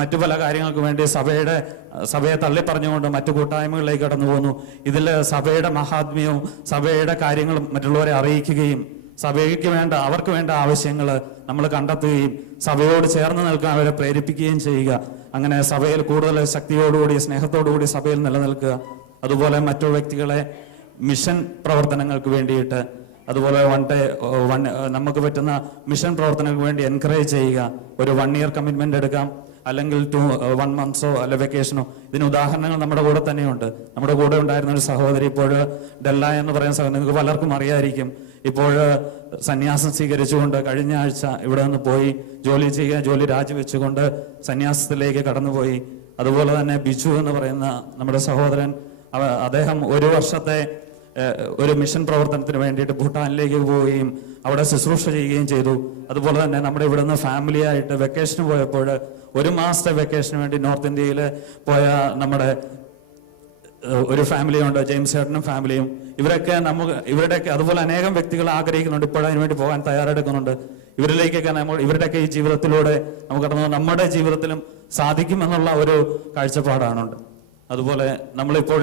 മറ്റു പല കാര്യങ്ങൾക്ക് വേണ്ടി സഭയെ തള്ളിപ്പറഞ്ഞുകൊണ്ട് മറ്റു കൂട്ടായ്മകളിലേക്ക് കടന്നു പോകുന്നു. ഇതിൽ സഭയുടെ മഹാത്മ്യവും സഭയുടെ കാര്യങ്ങളും മറ്റുള്ളവരെ അറിയിക്കുകയും അവർക്ക് വേണ്ട ആവശ്യങ്ങൾ നമ്മൾ കണ്ടെത്തുകയും സഭയോട് ചേർന്ന് നിൽക്കാൻ അവരെ പ്രേരിപ്പിക്കുകയും ചെയ്യുക. അങ്ങനെ സഭയിൽ കൂടുതൽ ശക്തിയോടുകൂടി സ്നേഹത്തോടുകൂടി സഭയിൽ നിലനിൽക്കുക. അതുപോലെ മറ്റു വ്യക്തികളെ മിഷൻ പ്രവർത്തനങ്ങൾക്ക് വേണ്ടിയിട്ട് അതുപോലെ നമുക്ക് പറ്റുന്ന മിഷൻ പ്രവർത്തനങ്ങൾക്ക് വേണ്ടി എൻകറേജ് ചെയ്യുക. ഒരു 1 year കമ്മിറ്റ്മെന്റ് എടുക്കാം, അല്ലെങ്കിൽ 1 months അല്ല വെക്കേഷനോ. ഇതിന് ഉദാഹരണങ്ങൾ നമ്മുടെ കൂടെ തന്നെയുണ്ട്. നമ്മുടെ കൂടെ ഉണ്ടായിരുന്ന ഒരു സഹോദരി ഇപ്പോൾ ഡെല്ല എന്ന് പറയുന്ന സഹോദരി നിങ്ങൾക്ക് പലർക്കും അറിയായിരിക്കും. ഇപ്പോൾ സന്യാസം സ്വീകരിച്ചുകൊണ്ട് കഴിഞ്ഞ ആഴ്ച ഇവിടെ നിന്ന് പോയി ജോലി രാജിവെച്ചുകൊണ്ട് സന്യാസത്തിലേക്ക് കടന്നുപോയി. അതുപോലെ തന്നെ ബിജു എന്ന് പറയുന്ന നമ്മുടെ സഹോദരൻ, അദ്ദേഹം 1 വർഷത്തെ ഒരു മിഷൻ പ്രവർത്തനത്തിന് വേണ്ടിയിട്ട് ഭൂട്ടാനിലേക്ക് പോവുകയും അവിടെ ശുശ്രൂഷ ചെയ്യുകയും ചെയ്തു. അതുപോലെ തന്നെ നമ്മുടെ ഇവിടെ നിന്ന് ഫാമിലി ആയിട്ട് വെക്കേഷന് പോയപ്പോൾ 1 മാസത്തെ വെക്കേഷന് വേണ്ടി നോർത്ത് ഇന്ത്യയിൽ പോയ നമ്മുടെ ഒരു ഫാമിലിയുണ്ട്, ജെയിംസ് ചേട്ടനും ഫാമിലിയും. ഇവരുടെയൊക്കെ അതുപോലെ അനേകം വ്യക്തികൾ ആഗ്രഹിക്കുന്നുണ്ട്, ഇപ്പോൾ അതിനു വേണ്ടി പോകാൻ തയ്യാറെടുക്കുന്നുണ്ട്. ഇവരുടെയൊക്കെ ഈ ജീവിതത്തിലൂടെ നമുക്ക് നമ്മുടെ ജീവിതത്തിലും സാധിക്കുമെന്നുള്ള ഒരു കാഴ്ചപ്പാടാണുണ്ട്. അതുപോലെ നമ്മളിപ്പോൾ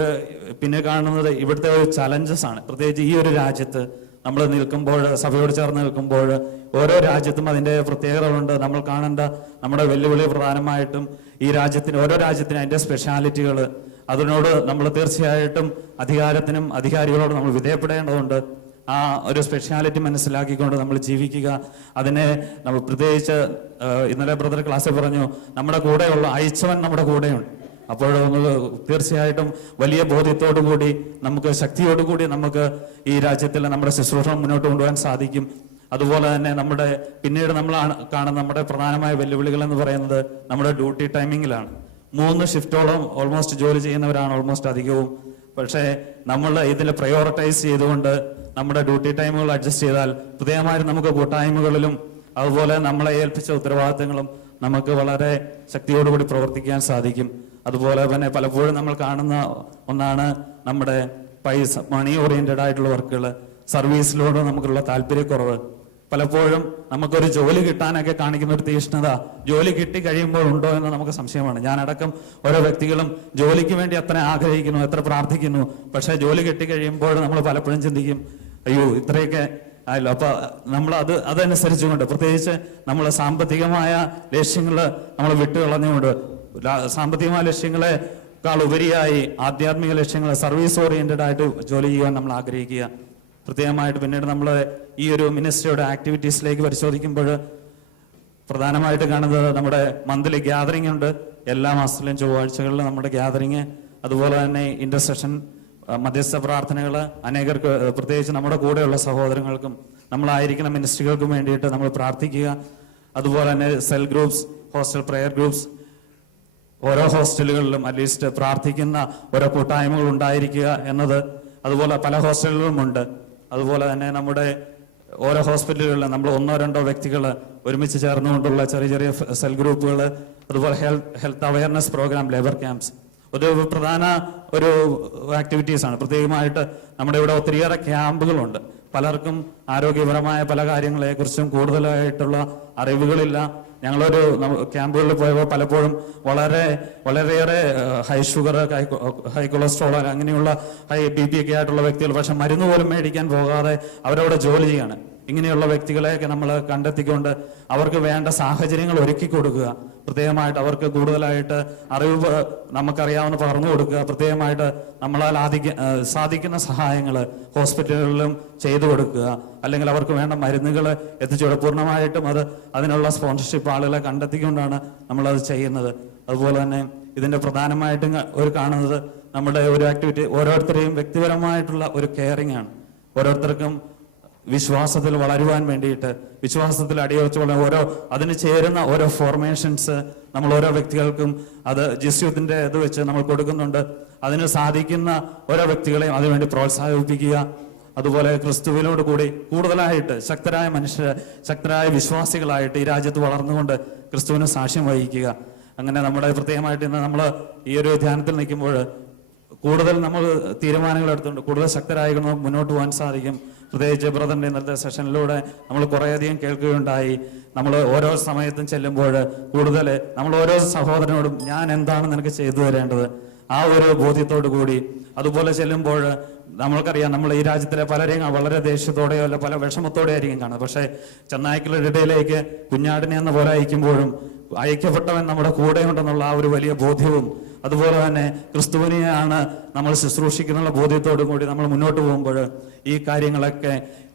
പിന്നെ കാണുന്നത് ഇവിടുത്തെ ഒരു ചലഞ്ചസ് ആണ്. പ്രത്യേകിച്ച് ഈ ഒരു രാജ്യത്ത് നമ്മൾ നിൽക്കുമ്പോൾ, സഭയോട് ചേർന്ന് നിൽക്കുമ്പോൾ, ഓരോ രാജ്യത്തും അതിൻ്റെ പ്രത്യേകതകളുണ്ട്. നമ്മൾ കാണേണ്ട നമ്മുടെ വെല്ലുവിളി പ്രധാനമായിട്ടും ഈ ഓരോ രാജ്യത്തിനും അതിൻ്റെ സ്പെഷ്യാലിറ്റികൾ. അതിനോട് നമ്മൾ തീർച്ചയായിട്ടും അധികാരികളോട് നമ്മൾ വിധേയപ്പെടേണ്ടതുണ്ട്. ആ ഒരു സ്പെഷ്യാലിറ്റി മനസ്സിലാക്കിക്കൊണ്ട് നമ്മൾ ജീവിക്കുക. അതിനെ നമ്മൾ പ്രത്യേകിച്ച് ഇന്നലെ ബ്രദർ ക്ലാസ്സിൽ പറഞ്ഞു, നമ്മുടെ കൂടെയുള്ള അയച്ചവൻ നമ്മുടെ കൂടെയുണ്ട്. അപ്പോൾ നമുക്ക് തീർച്ചയായിട്ടും വലിയ ബോധ്യത്തോടുകൂടി നമുക്ക് ശക്തിയോടുകൂടി നമുക്ക് ഈ രാജ്യത്തിൽ നമ്മുടെ ശുശ്രൂഷ മുന്നോട്ട് കൊണ്ടുപോകാൻ സാധിക്കും. അതുപോലെ തന്നെ പിന്നീട് നമ്മൾ കാണുന്ന നമ്മുടെ പ്രധാനമായ വെല്ലുവിളികൾ എന്ന് പറയുന്നത് നമ്മുടെ ഡ്യൂട്ടി ടൈമിങ്ങിലാണ്. 3 ഷിഫ്റ്റോളം ഓൾമോസ്റ്റ് ജോലി ചെയ്യുന്നവരാണ് ഓൾമോസ്റ്റ് അധികവും. പക്ഷേ നമ്മൾ ഇതിൽ പ്രയോറിറ്റൈസ് ചെയ്തുകൊണ്ട് നമ്മുടെ ഡ്യൂട്ടി ടൈമുകൾ അഡ്ജസ്റ്റ് ചെയ്താൽ പ്രത്യേകമായിട്ട് നമുക്ക് കൂട്ടായ്മകളിലും അതുപോലെ നമ്മളെ ഏൽപ്പിച്ച ഉത്തരവാദിത്തങ്ങളും നമുക്ക് വളരെ ശക്തിയോടുകൂടി പ്രവർത്തിക്കാൻ സാധിക്കും. അതുപോലെ തന്നെ പലപ്പോഴും നമ്മൾ കാണുന്ന ഒന്നാണ് നമ്മുടെ മണി ഓറിയന്റഡ് ആയിട്ടുള്ള വർക്കുകൾ, സർവീസിലോട് നമുക്കുള്ള താല്പര്യക്കുറവ്. പലപ്പോഴും നമുക്കൊരു ജോലി കിട്ടാനൊക്കെ കാണിക്കുന്ന ഒരു തീഷ്ണത ജോലി കിട്ടി കഴിയുമ്പോൾ ഉണ്ടോ എന്ന് നമുക്ക് സംശയമാണ്. ഞാനടക്കം ഓരോ വ്യക്തികളും ജോലിക്ക് വേണ്ടി എത്ര ആഗ്രഹിക്കുന്നു, എത്ര പ്രാർത്ഥിക്കുന്നു. പക്ഷെ ജോലി കിട്ടി കഴിയുമ്പോൾ നമ്മൾ പലപ്പോഴും ചിന്തിക്കും, അയ്യോ ഇത്രയൊക്കെ ആയല്ലോ. അപ്പൊ നമ്മൾ അതനുസരിച്ചുകൊണ്ട് പ്രത്യേകിച്ച് നമ്മൾ സാമ്പത്തികമായ ലക്ഷ്യങ്ങൾ നമ്മൾ വിട്ടുകളഞ്ഞുകൊണ്ട് സാമ്പത്തികമായ ലക്ഷ്യങ്ങളെക്കാൾ ഉപരിയായി ആധ്യാത്മിക ലക്ഷ്യങ്ങൾ, സർവീസ് ഓറിയന്റഡ് ആയിട്ട് ജോലി ചെയ്യാൻ നമ്മൾ ആഗ്രഹിക്കുക. പ്രത്യേകമായിട്ട് പിന്നീട് നമ്മൾ ഈ ഒരു മിനിസ്ട്രിയുടെ ആക്ടിവിറ്റീസിലേക്ക് പരിശോധിക്കുമ്പോൾ പ്രധാനമായിട്ട് കാണുന്നത് നമ്മുടെ മന്ത്ലി ഗ്യാതറിംഗ് ഉണ്ട്. എല്ലാ മാസത്തിലും ചൊവ്വാഴ്ചകളിൽ നമ്മുടെ ഗ്യാതറിങ്, അതുപോലെ തന്നെ ഇന്റർസെഷൻ മധ്യസ്ഥ പ്രാർത്ഥനകൾ അനേകർക്ക്, പ്രത്യേകിച്ച് നമ്മുടെ കൂടെയുള്ള സഹോദരങ്ങൾക്കും നമ്മളായിരിക്കുന്ന മിനിസ്ട്രികൾക്കും വേണ്ടിയിട്ട് നമ്മൾ പ്രാർത്ഥിക്കുക. അതുപോലെ തന്നെ cell groups, hostel prayer groups, ഓരോ ഹോസ്റ്റലുകളിലും അറ്റ്ലീസ്റ്റ് പ്രാർത്ഥിക്കുന്ന ഓരോ കൂട്ടായ്മകൾ ഉണ്ടായിരിക്കുക എന്നത് അതുപോലെ പല ഹോസ്റ്റലുകളും ഉണ്ട്. അതുപോലെ തന്നെ നമ്മുടെ ഓരോ ഹോസ്പിറ്റലുകളിലും നമ്മൾ 1-2 വ്യക്തികൾ ഒരുമിച്ച് ചേർന്നുകൊണ്ടുള്ള ചെറിയ സെൽ ഗ്രൂപ്പുകൾ, അതുപോലെ health awareness programme, labour camps ഒരു പ്രധാന ഒരു ആക്ടിവിറ്റീസ് ആണ്. പ്രത്യേകമായിട്ട് നമ്മുടെ ഇവിടെ ഒത്തിരിയേറെ ക്യാമ്പുകളുണ്ട്. പലർക്കും ആരോഗ്യപരമായ പല കാര്യങ്ങളെക്കുറിച്ചും കൂടുതലായിട്ടുള്ള അറിവുകളില്ല. ഞങ്ങളൊരു ക്യാമ്പുകളിൽ പോയപ്പോൾ പലപ്പോഴും വളരെയേറെ ഹൈ ഷുഗർ, ഹൈ കൊളസ്ട്രോൾ, അങ്ങനെയുള്ള ഹൈ BP ഒക്കെ ആയിട്ടുള്ള വ്യക്തികൾ പക്ഷെ മരുന്ന് പോലും മേടിക്കാൻ പോകാതെ അവരവിടെ ജോലി ചെയ്യാണ്. ഇങ്ങനെയുള്ള വ്യക്തികളെയൊക്കെ നമ്മൾ കണ്ടെത്തിക്കൊണ്ട് അവർക്ക് വേണ്ട സാഹചര്യങ്ങൾ ഒരുക്കി കൊടുക്കുക. പ്രത്യേകമായിട്ട് അവർക്ക് കൂടുതലായിട്ട് അറിവ് നമുക്കറിയാവുന്ന പകർന്നു കൊടുക്കുക. പ്രത്യേകമായിട്ട് നമ്മളാൽ സാധിക്കുന്ന സഹായങ്ങൾ ഹോസ്പിറ്റലുകളിലും ചെയ്തു കൊടുക്കുക. അല്ലെങ്കിൽ അവർക്ക് വേണ്ട മരുന്നുകൾ എത്തിച്ചു പൂർണ്ണമായിട്ടും അതിനുള്ള സ്പോൺസർഷിപ്പ് ആളുകളെ കണ്ടെത്തിക്കൊണ്ടാണ് നമ്മളത് ചെയ്യുന്നത്. അതുപോലെ തന്നെ ഇതിന്റെ പ്രധാനമായിട്ടും ഒരു കാണുന്നത് നമ്മുടെ ഒരു ആക്ടിവിറ്റി ഓരോരുത്തരെയും വ്യക്തിപരമായിട്ടുള്ള ഒരു കെയറിംഗ് ആണ്. ഓരോരുത്തർക്കും വിശ്വാസത്തിൽ വളരുവാൻ വേണ്ടിയിട്ട്, വിശ്വാസത്തിൽ അടിയുറച്ചുള്ള അതിന് ചേരുന്ന ഓരോ ഫോർമേഷൻസ് നമ്മൾ ഓരോ വ്യക്തികൾക്കും അത് ജിസ്യൂത്തിന്റെ ഇത് വെച്ച് നമ്മൾ കൊടുക്കുന്നുണ്ട്. അതിന് സാധിക്കുന്ന ഓരോ വ്യക്തികളെയും അതിനുവേണ്ടി പ്രോത്സാഹിപ്പിക്കുക. അതുപോലെ ക്രിസ്തുവിനോട് കൂടി കൂടുതലായിട്ട് ശക്തരായ ശക്തരായ വിശ്വാസികളായിട്ട് ഈ രാജ്യത്ത് വളർന്നുകൊണ്ട് ക്രിസ്തുവിന് സാക്ഷ്യം വഹിക്കുക. അങ്ങനെ നമ്മുടെ പ്രത്യേകമായിട്ട് ഇന്ന് നമ്മൾ ഈ ഒരു ധ്യാനത്തിൽ നിൽക്കുമ്പോൾ കൂടുതൽ നമ്മൾ തീരുമാനങ്ങൾ എടുത്തുകൊണ്ട് കൂടുതൽ ശക്തരായി മുന്നോട്ട് പോകാൻ സാധിക്കും. പ്രത്യേകിച്ച് ബ്രദറിൻ്റെ ഇന്നത്തെ സെഷനിലൂടെ നമ്മൾ കുറേയധികം കേൾക്കുകയുണ്ടായി. നമ്മൾ ഓരോ സമയത്തും ചെല്ലുമ്പോൾ കൂടുതൽ നമ്മൾ ഓരോ സഹോദരനോടും ഞാൻ എന്താണ് നിനക്ക് ചെയ്തു തരേണ്ടത് ആ ഒരു ബോധ്യത്തോടു കൂടി, അതുപോലെ ചെല്ലുമ്പോൾ നമ്മൾക്കറിയാം നമ്മൾ ഈ രാജ്യത്തിലെ പലരെയും വളരെ ദേഷ്യത്തോടെയോ അല്ല പല വിഷമത്തോടെ ആയിരിക്കും കാണുന്നത്. പക്ഷേ ചെന്നായ്ക്കളുടെ ഇടയിലേക്ക് കുഞ്ഞാടിനെ എന്ന പോലെ അയക്കുമ്പോഴും അയക്കപ്പെട്ടവൻ നമ്മുടെ കൂടെ ഉണ്ടെന്നുള്ള ആ ഒരു വലിയ ബോധ്യവും, അതുപോലെ തന്നെ ക്രിസ്തുവിനെയാണ് നമ്മൾ ശുശ്രൂഷിക്കുന്നുള്ള ബോധ്യത്തോടും കൂടി നമ്മൾ മുന്നോട്ട് പോകുമ്പോൾ ഈ കാര്യങ്ങളൊക്കെ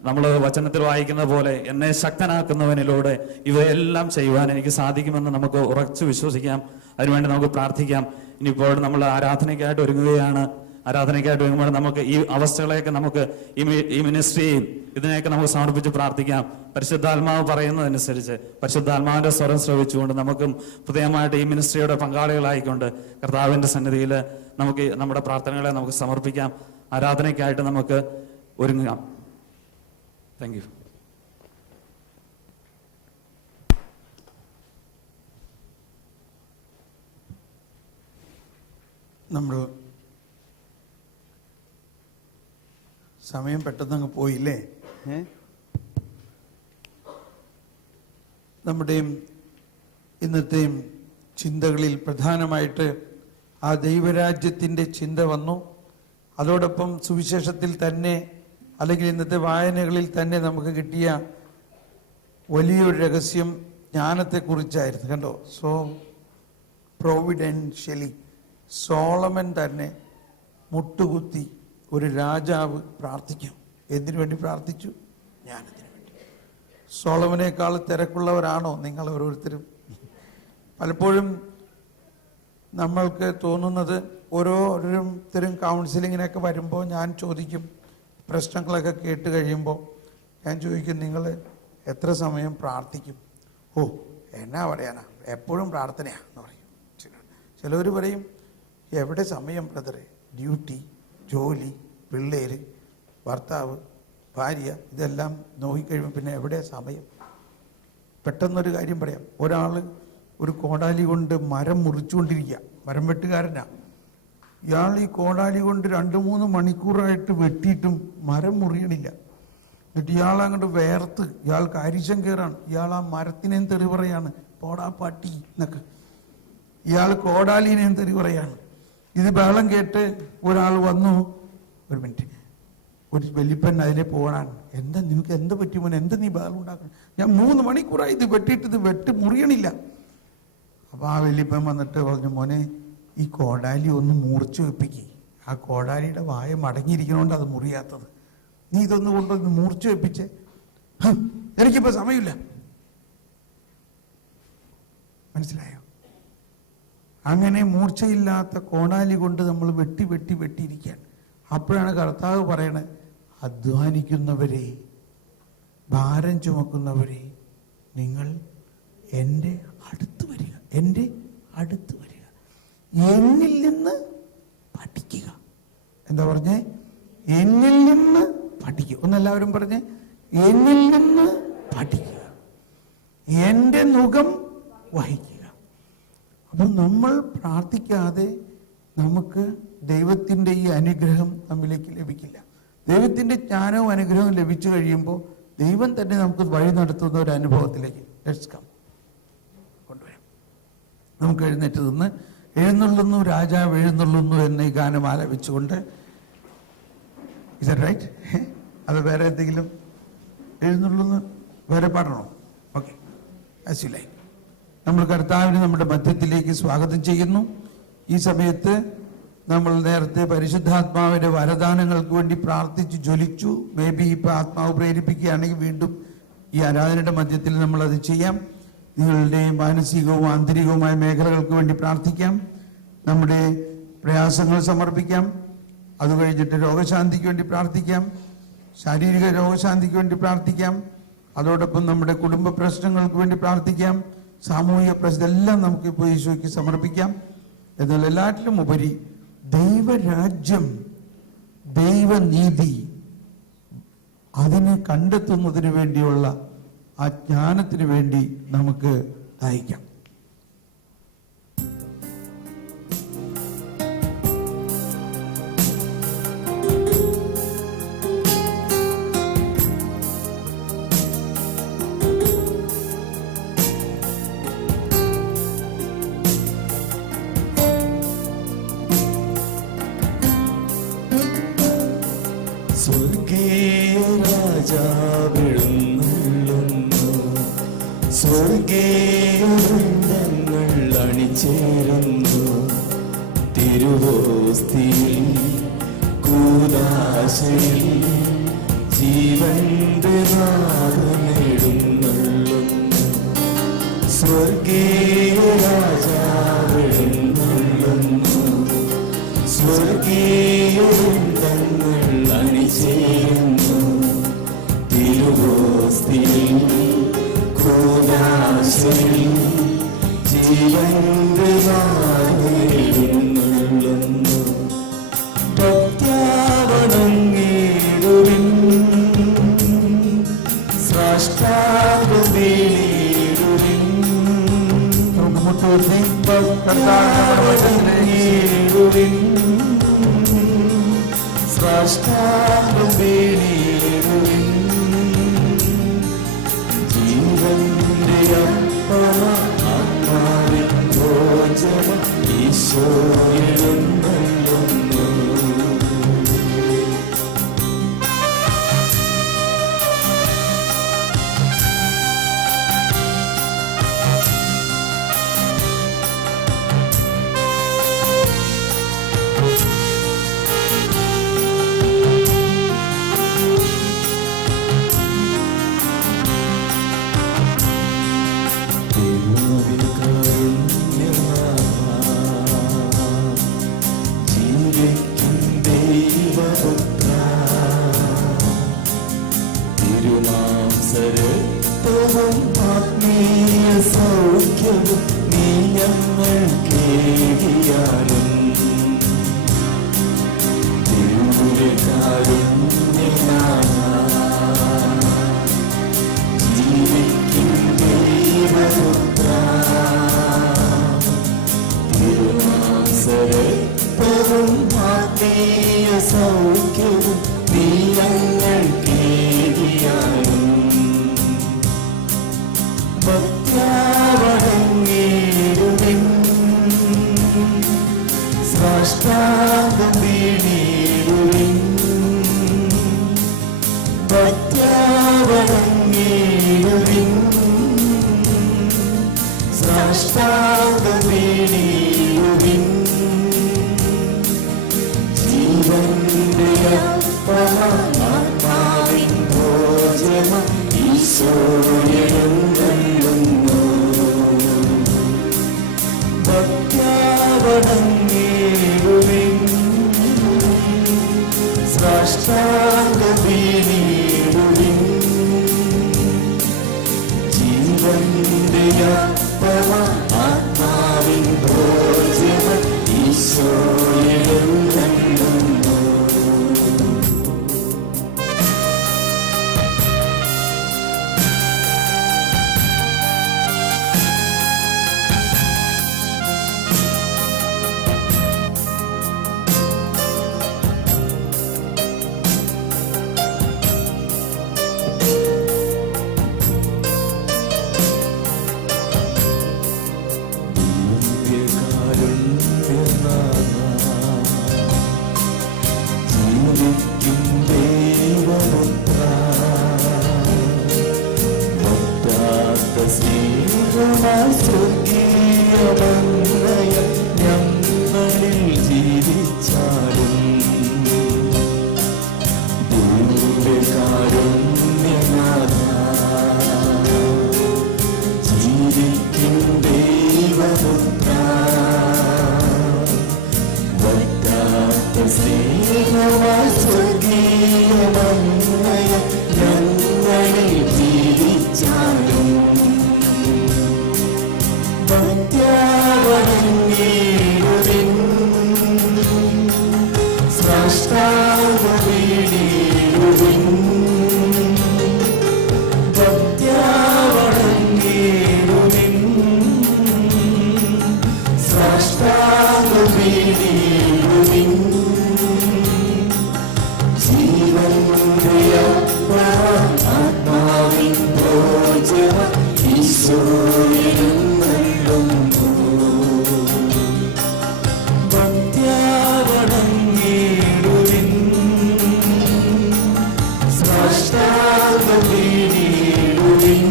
നമ്മൾ വചനത്തിൽ വായിക്കുന്ന പോലെ എന്നെ ശക്തനാക്കുന്നവനിലൂടെ ഇവയെല്ലാം ചെയ്യുവാൻ എനിക്ക് സാധിക്കുമെന്ന് നമുക്ക് ഉറച്ചു വിശ്വസിക്കാം. അതിനുവേണ്ടി നമുക്ക് പ്രാർത്ഥിക്കാം. ഇനിയിപ്പോൾ നമ്മൾ ആരാധനയ്ക്കായിട്ട് ഒരുങ്ങുകയാണ്. ആരാധനയ്ക്കായിട്ട് ഒരുങ്ങുമ്പോൾ നമുക്ക് ഈ അവസ്ഥകളെയൊക്കെ നമുക്ക് ഈ മിനിസ്ട്രിയും ഇതിനെയൊക്കെ നമുക്ക് സമർപ്പിച്ച് പ്രാർത്ഥിക്കാം. പരിശുദ്ധാത്മാവ് പറയുന്നതനുസരിച്ച് പരിശുദ്ധാത്മാവിന്റെ സ്വരം ശ്രവിച്ചുകൊണ്ട് നമുക്കും ഹൃദയമായിട്ട് ഈ മിനിസ്ട്രിയുടെ പങ്കാളികളായിക്കൊണ്ട് കർത്താവിന്റെ സന്നിധിയിൽ നമുക്ക് നമ്മുടെ പ്രാർത്ഥനകളെ നമുക്ക് സമർപ്പിക്കാം. ആരാധനയ്ക്കായിട്ട് നമുക്ക് ഒരുങ്ങാം. Thank you. നമ്മൾ സമയം പെട്ടെന്നങ്ങ് പോയില്ലേ? നമ്മുടെയും ഇന്നത്തെയും ചിന്തകളിൽ പ്രധാനമായിട്ട് ആ ദൈവരാജ്യത്തിൻ്റെ ചിന്ത വന്നു. അതോടൊപ്പം സുവിശേഷത്തിൽ തന്നെ അല്ലെങ്കിൽ ഇന്നത്തെ വായനകളിൽ തന്നെ നമുക്ക് കിട്ടിയ വലിയൊരു രഹസ്യം ജ്ഞാനത്തെക്കുറിച്ചായിരുന്നു. കണ്ടോ? സോ പ്രൊവിഡൻഷ്യലി സോളമൻ തന്നെ മുട്ടുകുത്തി ഒരു രാജാവ് പ്രാർത്ഥിക്കും. എന്തിനു വേണ്ടി പ്രാർത്ഥിച്ചു? ജ്ഞാനത്തിന് വേണ്ടി. സോളമനേക്കാൾ തിരക്കുള്ളവരാണോ നിങ്ങൾ ഓരോരുത്തരും? പലപ്പോഴും നമ്മൾക്ക് തോന്നുന്നത് ഓരോരുത്തരും കൗൺസിലിങ്ങിനൊക്കെ വരുമ്പോൾ ഞാൻ ചോദിക്കും, പ്രശ്നങ്ങളൊക്കെ കേട്ട് കഴിയുമ്പോൾ ഞാൻ ചോദിക്കും, നിങ്ങൾ എത്ര സമയം പ്രാർത്ഥിക്കും? ഓ എന്നാ പറയാനാ, എപ്പോഴും പ്രാർത്ഥനയാന്ന് പറയും. ചിലവർ പറയും, എവിടെ സമയം ബ്രദറെ, ഡ്യൂട്ടി, ജോലി, പിള്ളേർ, ഭർത്താവ്, ഭാര്യ, ഇതെല്ലാം നോക്കിക്കഴിയുമ്പോൾ പിന്നെ എവിടെ സമയം? പെട്ടെന്നൊരു കാര്യം പറയാം. ഒരാൾ ഒരു കോടാലി കൊണ്ട് മരം മുറിച്ചുകൊണ്ടിരിക്കുക, മരം വെട്ടുകാരനാ. ഇയാൾ ഈ കോടാലി കൊണ്ട് 2-3 മണിക്കൂറായിട്ട് വെട്ടിയിട്ടും മരം മുറിയണില്ല. എന്നിട്ട് ഇയാൾ അങ്ങോട്ട് വേർത്ത്, ഇയാൾക്ക് അരിശം കയറാണ്. ഇയാൾ ആ മരത്തിനേം തെറി പറയാണ്, പോടാ പാട്ടി എന്നൊക്കെ. ഇയാൾ കോടാലിനെയും തെറി പറയാണ്. ഇത് ബഹളം കേട്ട് ഒരാൾ വന്നു, ഒരു മിനിറ്റ്, ഒരു വെല്ലിപ്പൻ അതിലെ പോകാൻ, എന്താ നിനക്ക് എന്താ പറ്റി മോനെ, എന്താ നീ ബഹളം ഉണ്ടാക്കണം? ഞാൻ 3 മണിക്കൂറായി ഇത് വെട്ടിയിട്ട് ഇത് വെട്ട് മുറിയണില്ല. അപ്പോൾ ആ വെല്ലിപ്പൻ വന്നിട്ട് പറഞ്ഞു, മോനെ ഈ കോടാലി ഒന്ന് മുറിച്ച് വെപ്പിക്ക്, ആ കോടാലിയുടെ വായ മടങ്ങിയിരിക്കണോണ്ട് അത് മുറിയാത്തത്, നീ ഇതൊന്ന് കൊണ്ടൊന്ന് മുറിച്ച് വെപ്പിച്ചേ. എനിക്കിപ്പോൾ സമയമില്ല. മനസ്സിലായോ? അങ്ങനെ മൂർച്ചയില്ലാത്ത കോടാലി കൊണ്ട് നമ്മൾ വെട്ടിയിരിക്കുകയാണ്. അപ്പോഴാണ് കർത്താവ് പറയണത്, അധ്വാനിക്കുന്നവരെ, ഭാരം ചുമക്കുന്നവരെ, നിങ്ങൾ എൻ്റെ അടുത്ത് വരിക, എൻ്റെ അടുത്ത് വരിക, എന്നിൽ നിന്ന് പഠിക്കുക. എന്താ പറഞ്ഞേ? എന്നിൽ നിന്ന് പഠിക്കുക. ഒന്നെല്ലാവരും പറഞ്ഞേ, എന്നിൽ നിന്ന് പഠിക്കുക, എൻ്റെ നുകം വഹിക്കുക. അപ്പം നമ്മൾ പ്രാർത്ഥിക്കാതെ നമുക്ക് ദൈവത്തിൻ്റെ ഈ അനുഗ്രഹം നമ്മിലേക്ക് ലഭിക്കില്ല. ദൈവത്തിൻ്റെ ജ്ഞാനവും അനുഗ്രഹവും ലഭിച്ചു കഴിയുമ്പോൾ ദൈവം തന്നെ നമുക്ക് വഴി നടത്തുന്ന ഒരു അനുഭവത്തിലേക്ക് ലെറ്റ്സ് കം കൊണ്ടുവരാം. നമുക്ക് എഴുന്നേറ്റ് നിന്ന് എഴുന്നള്ളുന്നു രാജാവ് എഴുന്നള്ളുന്നു എന്ന ഈ ഗാനം ആലപിച്ചുകൊണ്ട്, ഇസ് ദാറ്റ് റൈറ്റ്? അത് വേറെ എന്തെങ്കിലും എഴുന്നള്ളുന്നു വേറെ പാടണോ? Okay, as you like. നമ്മൾ കർത്താവിനെ നമ്മുടെ മധ്യത്തിലേക്ക് സ്വാഗതം ചെയ്യുന്നു. ഈ സമയത്ത് നമ്മൾ നേരത്തെ പരിശുദ്ധാത്മാവിന്റെ വരദാനങ്ങൾക്ക് വേണ്ടി പ്രാർത്ഥിച്ച് ജ്വലിച്ചു. മേ ബി ഇപ്പം ആത്മാവ് പ്രേരിപ്പിക്കുകയാണെങ്കിൽ വീണ്ടും ഈ ആരാധനയുടെ മധ്യത്തിൽ നമ്മളത് ചെയ്യാം. നിങ്ങളുടെ മാനസികവും ആന്തരികവുമായ മേഖലകൾക്ക് വേണ്ടി പ്രാർത്ഥിക്കാം. നമ്മുടെ പ്രയാസങ്ങൾ സമർപ്പിക്കാം. അത് കഴിഞ്ഞിട്ട് രോഗശാന്തിക്ക് വേണ്ടി പ്രാർത്ഥിക്കാം. ശാരീരിക രോഗശാന്തിക്ക് വേണ്ടി പ്രാർത്ഥിക്കാം. അതോടൊപ്പം നമ്മുടെ കുടുംബ പ്രശ്നങ്ങൾക്ക് വേണ്ടി പ്രാർത്ഥിക്കാം. സാമൂഹിക പ്രശ്നം എല്ലാം നമുക്ക് ഇപ്പോൾ ഈശോയ്ക്ക് സമർപ്പിക്കാം. എന്നാൽ എല്ലാറ്റിലും ഉപരി ദൈവരാജ്യം, ദൈവനീതി, അതിനെ കണ്ടെത്തുന്നതിന് വേണ്ടിയുള്ള ആ ജ്ഞാനത്തിന് വേണ്ടി നമുക്ക് അയക്കാം. സ്വർഗീയവൃന്ദങ്ങൾ അണിചേരുന്നു തിരുവോസ്തിയിൽ കൂദാശയിൽ ജീവന്റെ നാദമെഴുന്നള്ളുന്നു സ്വർഗീയ രാജാവെഴുന്നള്ളുന്നു സ്വർഗീയവൃന്ദങ്ങൾ അണിചേരുന്നു തിരുവോസ്തിയിൽ കൂദാശയിൽ ജീവന്റെ നാദമെഴുന്നള്ളുന്നു ഭക്ത്യാവണങ്ങിടുവിൻ സാഷ്ടാംഗമേടുവിൻ നമുക്ക് മുട്ടുകുത്തി ഭക്ത്യാവണങ്ങിടുവിൻ സാഷ്ടാംഗമേടുവിൻ ജീവന്റെ ആത്മാവിൻ ഭോജനം ഈശോ എഴുന്നള്ളുന്നു തിരുമാംസരക്തവും ആത്മീയ സൗഖ്യവും നീ ഞങ്ങൾ കേടിയാലും ജീവിക്കും ദൈവപുത്ര തിരുമാംസരക്തവും ആത്മീയ സൗഖ്യവും നീ ഞങ്ങൾ കേടിയാലും ഭക്ത്യാവണങ്ങിടുവിൻ സാഷ്ടാംഗമേടുവിൻ ഭക്ത്യാവണങ്ങിടുവിൻ സാഷ്ടാംഗമേടുവിൻ ജീവന്റെ ആത്മാവിൻ ഭോജനം ഈശോ എഴുന്നള്ളുന്നു ഭക്ത്യാവണങ്ങിടുവിൻ സാഷ്ടാംഗമേടുവിൻ ജീവന്റെ ആത്മാവിൻ ഭോജനം ഈശോ എഴുന്നള്ളുന്നു ജീവിക്കും ദൈവപുത്ര വറ്റാത്ത സ്നേഹമായി സ്വർഗീയമന്ദയം ഞങ്ങളിൽ ജീവിച്ചാലും ദിവ്യകാരുണ്യനാഥ ജീവിക്കും ദൈവപുത്ര വറ്റാത്ത സ്നേഹമായി സ്വർഗീയമന്ദയം ഞങ്ങളിൽ ജീവിച്ചാലും ഭക്ത്യാവണങ്ങിടുവിൻ സാഷ്ടാംഗമേടുവിൻ ഭക്ത്യാവണങ്ങിടുവിൻ സാഷ്ടാംഗമേടുവിൻ ജീവന്റെ ആത്മാവിൻ ഭോജനം ഈശോ എഴുന്നള്ളുന്നു ഭക്ത്യാവണങ്ങിടുവിൻ സാഷ്ടാംഗമേടുവിൻ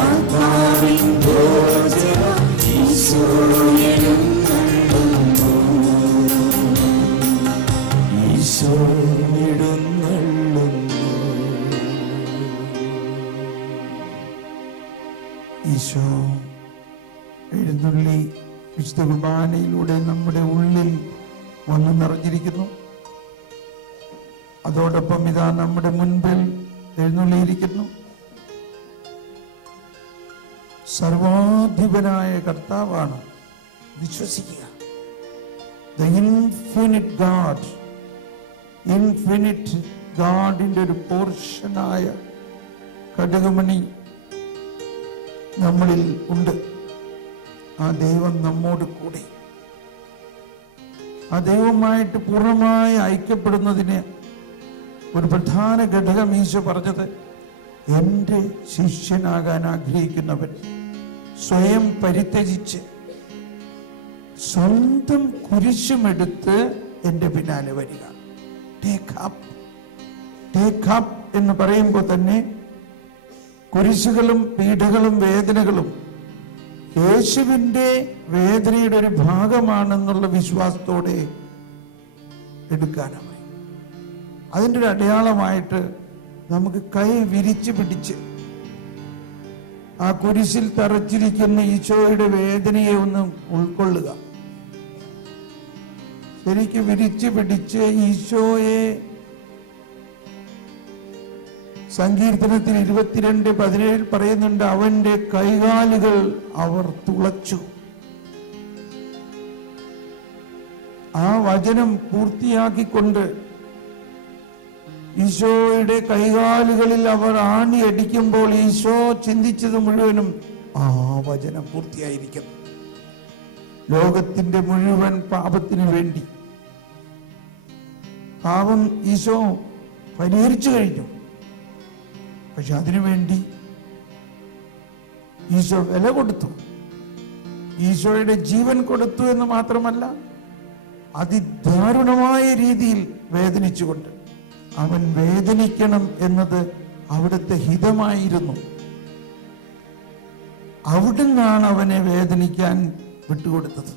ആത്മാവിൻ ഭോജനം ഈശോ എഴുന്നള്ളുന്നു. ഈശോ എഴുന്നള്ളുന്നു. ഈശോ എഴുന്നള്ളി വിശുദ്ധ കുർബാനയിലൂടെ നമ്മുടെ ഉള്ളിൽ വന്നു നിറഞ്ഞിരിക്കുന്നു. അതോടൊപ്പം ഇതാ നമ്മുടെ മുൻപിൽ എഴുന്നള്ളിയിരിക്കുന്നു സർവാധിപനായ കർത്താവാണ്. വിശ്വസിക്കുക. ദ ഇൻഫിനിറ്റ് ഗാഡ്, ഇൻഫിനിറ്റ് ഗാഡിന്റെ ഒരു പോർഷനായ കടുകുമണി നമ്മളിൽ ഉണ്ട്. ആ ദൈവം നമ്മോട് കൂടെ. ആ ദൈവവുമായിട്ട് പൂർണ്ണമായി ഐക്യപ്പെടുന്നതിന് ഒരു പ്രധാന ഘടകം ഈശോ പറഞ്ഞത്, എൻ്റെ ശിഷ്യനാകാൻ ആഗ്രഹിക്കുന്നവൻ സ്വയം പരിത്യജിച്ച് സ്വന്തം കുരിശുമെടുത്ത് എൻ്റെ പിന്നാലെ വരിക. ടേക്ക് അപ്പ് എന്ന് പറയുമ്പോൾ തന്നെ കുരിശുകളും പീഡകളും വേദനകളും യേശുവിൻ്റെ വേദനയുടെ ഒരു ഭാഗമാണെന്നുള്ള വിശ്വാസത്തോടെ എടുക്കാനാണ്. അതിൻ്റെ ഒരു അടയാളമായിട്ട് നമുക്ക് കൈ വിരിച്ചു പിടിച്ച് ആ കുരിശിൽ തറച്ചിരിക്കുന്ന ഈശോയുടെ വേദനയെ ഒന്ന് ഉൾക്കൊള്ളുക. ശരിക്കും വിരിച്ചു പിടിച്ച് ഈശോയെ സങ്കീർത്തനത്തിൽ 22:17 പറയുന്നുണ്ട്, അവന്റെ കൈകാലുകൾ അവർ തുളച്ചു. ആ വചനം പൂർത്തിയാക്കിക്കൊണ്ട് ഈശോയുടെ കൈകാലുകളിൽ അവർ ആണിയടിക്കുമ്പോൾ ഈശോ ചിന്തിച്ചത് മുഴുവനും ആ വചനം പൂർത്തിയായിരിക്കുന്നു. ലോകത്തിന്റെ മുഴുവൻ പാപത്തിന് വേണ്ടി പാപം ഈശോ പരിഹരിച്ചു കഴിഞ്ഞു. പക്ഷെ അതിനുവേണ്ടി ഈശോ വില കൊടുത്തു. ഈശോയുടെ ജീവൻ കൊടുത്തു എന്ന് മാത്രമല്ല, അതിദാരുണമായ രീതിയിൽ വേദനിച്ചുകൊണ്ട്. അവൻ വേദനിക്കണം എന്നത് അവിടുത്തെ ഹിതമായിരുന്നു. അവിടുന്നാണ് അവനെ വേദനിക്കാൻ വിട്ടുകൊടുത്തത്.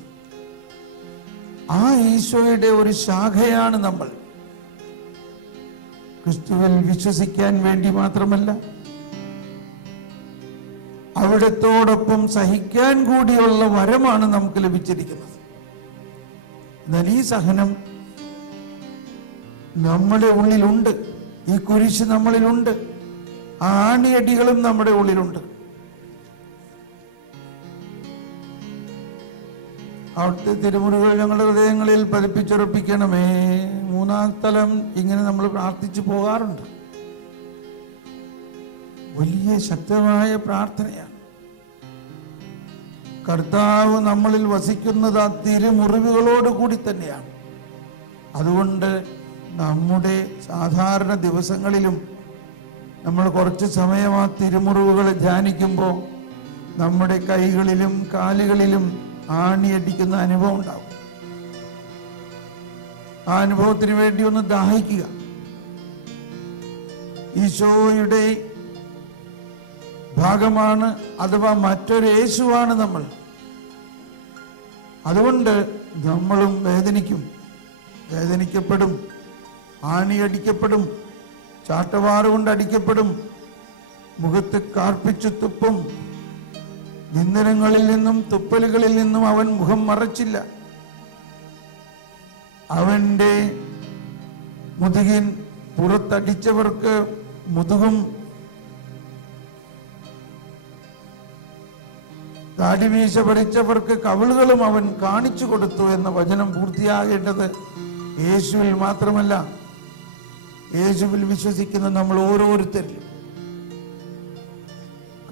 ആ ഈശോയുടെ ഒരു ശാഖയാണ് നമ്മൾ. ക്രിസ്തുവിൽ വിശ്വസിക്കാൻ വേണ്ടി മാത്രമല്ല, അവിടത്തോടൊപ്പം സഹിക്കാൻ കൂടിയുള്ള വരമാണ് നമുക്ക് ലഭിച്ചിരിക്കുന്നത്. എന്നാൽ ഈ സഹനം നമ്മുടെ ഉള്ളിലുണ്ട്. ഈ കുരിശ് നമ്മളിലുണ്ട്. ആ ആണിയടികളും നമ്മുടെ ഉള്ളിലുണ്ട്. അവിടുത്തെ തിരുമുറികൾ ഞങ്ങളുടെ ഹൃദയങ്ങളിൽ പതിപ്പിച്ചുറപ്പിക്കണമേ. മൂന്നാം സ്ഥലം ഇങ്ങനെ നമ്മൾ പ്രാർത്ഥിച്ചു പോകാറുണ്ട്. വലിയ ശക്തമായ പ്രാർത്ഥനയാണ്. കർത്താവ് നമ്മളിൽ വസിക്കുന്നത് ആ തിരുമുറിവുകളോട് കൂടി തന്നെയാണ്. അതുകൊണ്ട് നമ്മുടെ സാധാരണ ദിവസങ്ങളിലും നമ്മൾ കുറച്ച് സമയം ആ തിരുമുറിവുകൾ ധ്യാനിക്കുമ്പോൾ നമ്മുടെ കൈകളിലും കാലുകളിലും ആണിയടിക്കുന്ന അനുഭവം ഉണ്ടാവും. ആ അനുഭവത്തിന് വേണ്ടി ഒന്ന് ദാഹിക്കുക. ഈശോയുടെ ഭാഗമാണ്, അഥവാ മറ്റൊരു യേശുവാണ് നമ്മൾ. അതുകൊണ്ട് നമ്മളും വേദനിക്കപ്പെടും, ആണിയടിക്കപ്പെടും, ചാട്ടവാറ് കൊണ്ട് അടിക്കപ്പെടും, മുഖത്ത് കാർപ്പിച്ചു തുപ്പും. നിന്ദനങ്ങളിൽ നിന്നും തുപ്പലുകളിൽ നിന്നും അവൻ മുഖം മറച്ചില്ല. അവന്റെ മുതുകിൻ പുറത്തടിച്ചവർക്ക് മുതുകും താടിമീശ പറിച്ചവർക്ക് കവിളുകളും അവൻ കാണിച്ചു കൊടുത്തു എന്ന വചനം പൂർത്തിയാകേണ്ടത് യേശുവിൽ മാത്രമല്ല, യേശുവിൽ വിശ്വസിക്കുന്ന നമ്മൾ ഓരോരുത്തരിലും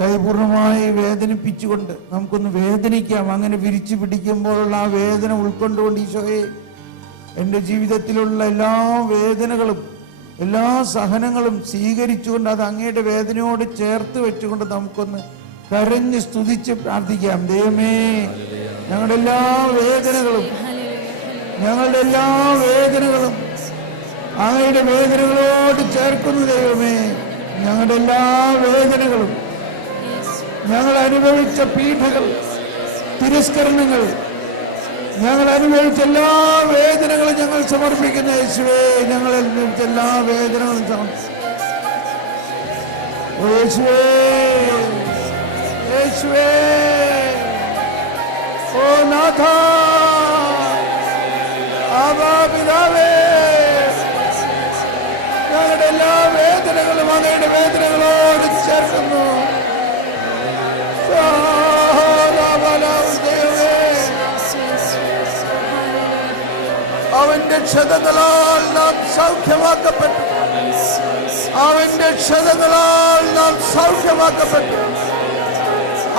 കൈപൂർണമായി വേദനിപ്പിച്ചുകൊണ്ട് നമുക്കൊന്ന് വേദനിക്കാം. അങ്ങനെ വിരിച്ചു പിടിക്കുമ്പോഴുള്ള ആ വേദന ഉൾക്കൊണ്ടുകൊണ്ട്, ഈശോയെ, എൻ്റെ ജീവിതത്തിലുള്ള എല്ലാ വേദനകളും എല്ലാ സഹനങ്ങളും സ്വീകരിച്ചുകൊണ്ട് അത് അങ്ങയുടെ വേദനയോട് ചേർത്ത് വെച്ചുകൊണ്ട് നമുക്കൊന്ന് കരഞ്ഞ് സ്തുതിച്ച് പ്രാർത്ഥിക്കാം. ദൈവമേ, ഞങ്ങളുടെ എല്ലാ വേദനകളും അങ്ങയുടെ വേദനകളോട് ചേർക്കുന്നു. ദൈവമേ, ഞങ്ങളുടെ എല്ലാ വേദനകളും, ഞങ്ങൾ അനുഭവിച്ച പീഡകൾ, തിരസ്കരണങ്ങൾ, ഞങ്ങൾ അനുഭവിച്ച എല്ലാ വേദനകളും ഞങ്ങൾ സമർപ്പിക്കുന്ന യേശുവേ, ഞങ്ങൾ അനുഭവിച്ച എല്ലാ വേദനകളും സമർപ്പിക്കുന്നു. യേശുവേ, യേശുവേ, ഓ നാഥ, ആബാ പിതാവേ, ഞങ്ങളുടെ എല്ലാ വേദനകളും അങ്ങയുടെ വേദനകളോട് ചേർക്കുന്നു. അവന്റെ ക്ഷതങ്ങളാൽ നാം സൗഖ്യമാക്കപ്പെട്ടു. അവന്റെ ക്ഷതങ്ങളാൽ നാം സൗഖ്യമാക്കപ്പെട്ടു.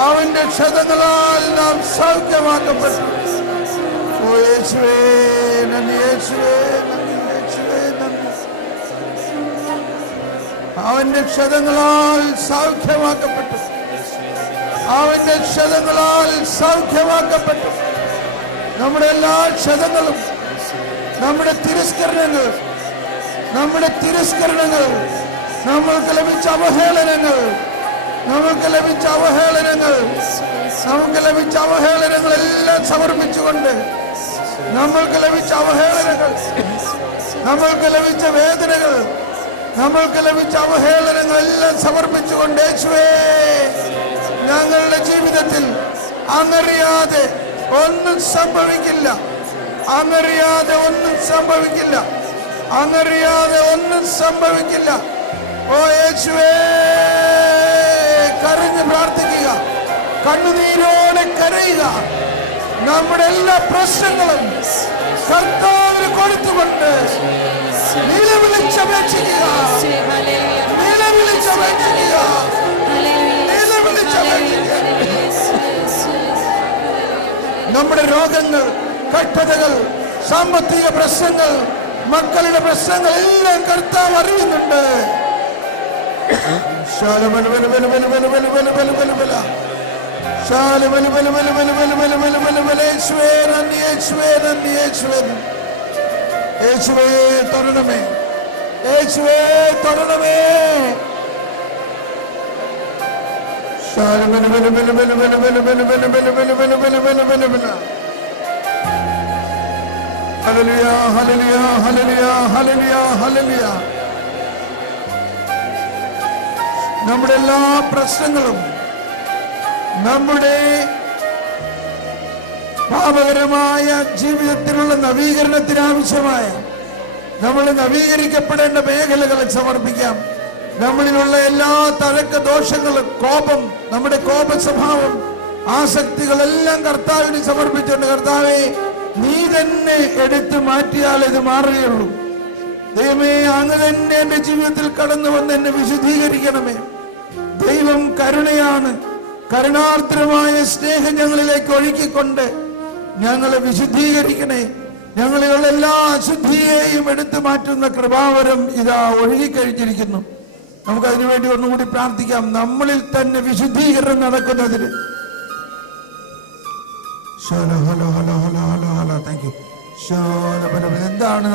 അവന്റെ ക്ഷതങ്ങളാൽ നാം സൗഖ്യമാക്കപ്പെട്ടു. ഓ യേശുവേ നന്ദി, യേശുവേ നന്ദി, യേശുവേ നന്ദി. അവന്റെ ക്ഷതങ്ങളാൽ സൗഖ്യമാക്കപ്പെട്ടു. അവന്റെ ക്ഷതങ്ങളാൽ സൗഖ്യമാക്കപ്പെട്ടു. നമ്മുടെ എല്ലാ ക്ഷതങ്ങളും, നമ്മുടെ തിരസ്കരണങ്ങൾ, നമ്മൾക്ക് ലഭിച്ച അവഹേളനങ്ങൾ, നമുക്ക് ലഭിച്ച അവഹേളനങ്ങളെല്ലാം സമർപ്പിച്ചുകൊണ്ട്, നമ്മൾക്ക് ലഭിച്ച അവഹേളനങ്ങൾ, നമ്മൾക്ക് ലഭിച്ച വേദനകൾ, നമ്മൾക്ക് ലഭിച്ച അവഹേളനങ്ങളെല്ലാം സമർപ്പിച്ചുകൊണ്ട് യേശുവേ, ഞങ്ങളുടെ ജീവിതത്തിൽ അങ്ങറിയാതെ ഒന്നും സംഭവിക്കില്ല. അങ്ങറിയാതെ ഒന്നും സംഭവിക്കില്ല. അങ്ങറിയാതെ ഒന്നും സംഭവിക്കില്ല. ഓ യേശുവേ, കരഞ്ഞ് പ്രാർത്ഥിക്കുക, കണ്ണുനീരോടെ കരയുക. നമ്മുടെ എല്ലാ പ്രശ്നങ്ങളും കർത്താവിന് കൊടുത്തുകൊണ്ട് നിലവിളിച്ചപേക്ഷിക്കുക, നിലവിളിച്ചപേക്ഷിക്കുക, നിലവിളിച്ചപേക്ഷിക്കുക. നമ്മുടെ രോഗങ്ങൾ, കഷ്ടതകൾ, സാമ്പത്തിക പ്രശ്നങ്ങൾ, മക്കളുടെ പ്രശ്നങ്ങൾ എല്ലാം കർത്താവ് അറിയുന്നുണ്ട്. യേശുവേ തൊടണമേ, യേശുവേ തൊടണമേ. ഹല്ലേലൂയ, ഹല്ലേലൂയ, ഹല്ലേലൂയ, ഹല്ലേലൂയ, ഹല്ലേലൂയ. നമ്മുടെ എല്ലാ പ്രശ്നങ്ങളും, നമ്മുടെ പാപകരമായ ജീവിതത്തിലുള്ള നവീകരണത്തിനാവശ്യമായ, നമ്മൾ നവീകരിക്കപ്പെടേണ്ട മേഖലകളെ സമർപ്പിക്കാം. നമ്മളിലുള്ള എല്ലാ തഴക്ക ദോഷങ്ങളും, കോപം, നമ്മുടെ കോപ സ്വഭാവം, ആസക്തികളെല്ലാം കർത്താവിന് സമർപ്പിച്ചുകൊണ്ട്, കർത്താവേ നീ തന്നെ എടുത്തു മാറ്റിയാൽ ഇത് മാറുകയുള്ളൂ. ദൈവമേ, അങ്ങ് തന്നെ എന്റെ ജീവിതത്തിൽ കടന്നു വന്ന് എന്നെ വിശുദ്ധീകരിക്കണമേ. ദൈവം കരുണയാണ്. കരുണാർദ്രമായ സ്നേഹം ഞങ്ങളിലേക്ക് ഒഴുക്കിക്കൊണ്ട് ഞങ്ങളെ വിശുദ്ധീകരിക്കണേ. ഞങ്ങളിലുള്ള എല്ലാ അശുദ്ധിയെയും എടുത്തു മാറ്റുന്ന കൃപാവരം ഇതാ ഒഴുകിക്കഴിഞ്ഞിരിക്കുന്നു. നമുക്കതിനു വേണ്ടി ഒന്നുകൂടി പ്രാർത്ഥിക്കാം. നമ്മളിൽ തന്നെ വിശുദ്ധീകരണം നടക്കുന്നതിന് എന്താണ്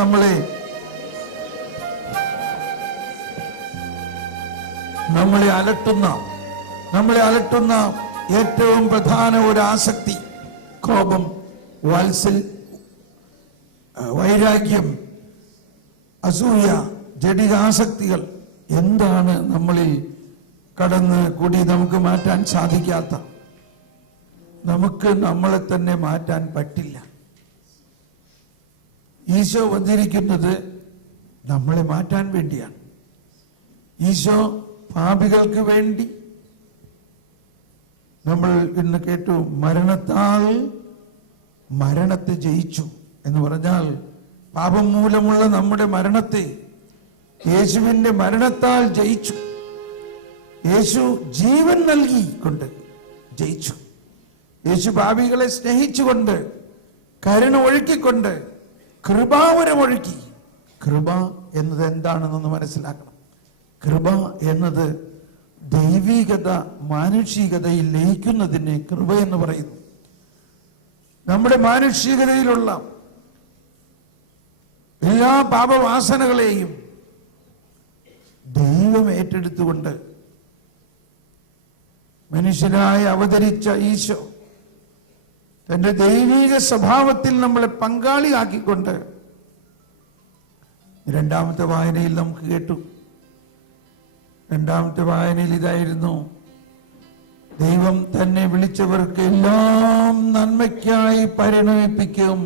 നമ്മളെ അലട്ടുന്ന ഏറ്റവും പ്രധാന ഒരു ആസക്തി? കോപം, വൈരാഗ്യം, അസൂയ, ജഡികാസക്തികൾ. എന്താണ് നമ്മളിൽ കടന്ന് കൂടി നമുക്ക് മാറ്റാൻ സാധിക്കാത്ത? നമുക്ക് നമ്മളെ തന്നെ മാറ്റാൻ പറ്റില്ല. ഈശോ വന്നിരിക്കുന്നത് നമ്മളെ മാറ്റാൻ വേണ്ടിയാണ്. ഈശോ പാപികൾക്ക് വേണ്ടി, നമ്മൾ ഇന്ന് കേട്ടു, മരണത്താൽ മരണത്തെ ജയിച്ചു എന്ന് പറഞ്ഞാൽ, പാപം മൂലമുള്ള നമ്മുടെ മരണത്തെ യേശുവിന്റെ മരണത്താൽ ജയിച്ചു. യേശു ജീവൻ നൽകിക്കൊണ്ട് ജയിച്ചു. യേശു പാപികളെ സ്നേഹിച്ചുകൊണ്ട്, കരുണ ഒഴുക്കിക്കൊണ്ട്, കൃപാവരം ഒഴുക്കി. കൃപ എന്നത് എന്താണെന്നൊന്ന് മനസ്സിലാക്കണം. കൃപ എന്നത് ദൈവികത മാനുഷികതയിൽ ലയിക്കുന്നതിന് കൃപ എന്ന് പറയുന്നു. നമ്മുടെ മാനുഷികതയിലുള്ള എല്ലാ പാപവാസനകളെയും ദൈവം ഏറ്റെടുത്തുകൊണ്ട് മനുഷ്യനായി അവതരിച്ച ഈശോ തന്റെ ദൈവിക സ്വഭാവത്തിൽ നമ്മളെ പങ്കാളിയാക്കിക്കൊണ്ട്, രണ്ടാമത്തെ വായനയിൽ നമുക്ക് കേട്ടു. രണ്ടാമത്തെ വായനയിൽ ഇതായിരുന്നു: ദൈവം തന്നെ വിളിച്ചവർക്ക് എല്ലാം നന്മയ്ക്കായി പരിണമിപ്പിക്കും.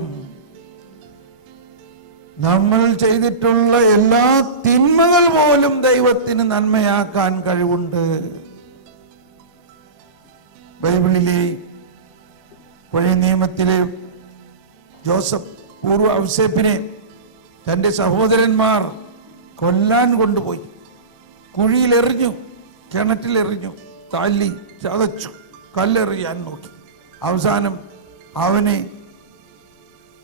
നമ്മൾ ചെയ്തിട്ടുള്ള എല്ലാ തിന്മകൾ പോലും ദൈവത്തിന് നന്മയാക്കാൻ കഴിവുണ്ട്. ബൈബിളിലെ പഴയ നിയമത്തിലെ ജോസഫ് പൂർവ്വ ഔസേപ്പിനെ തന്റെ സഹോദരന്മാർ കൊല്ലാൻ കൊണ്ടുപോയി. കുഴിയിലെറിഞ്ഞു, കിണറ്റിലെറിഞ്ഞു, തല്ലി ചതച്ചു, കല്ലെറിയാൻ നോക്കി. അവസാനം അവനെ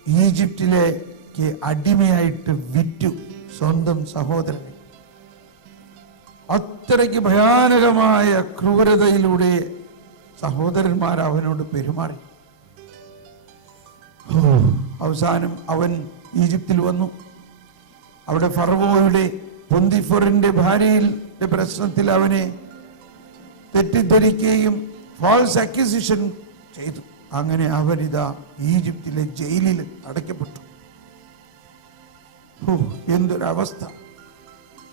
ഈജിപ്തിലേക്ക് അടിമയായിട്ട് വിറ്റു, സ്വന്തം സഹോദരനെ. അത്രയ്ക്ക് ഭയാനകമായ ക്രൂരതയിലൂടെ സഹോദരന്മാർ അവനോട് പെരുമാറി. അവസാനം അവൻ ഈജിപ്തിൽ വന്നു. അവിടെ ഫറവോയുടെ പൊന്തിഫറിന്റെ ഭാര്യയുടെ പ്രശ്നത്തിൽ അവനെ തെറ്റിദ്ധരിക്കുകയും ഫാൾസ് അക്യൂസിഷൻ ചെയ്തു. അങ്ങനെ അവനിതാ ഈജിപ്തിലെ ജയിലിൽ അടയ്ക്കപ്പെട്ടു. എന്തൊരവസ്ഥ!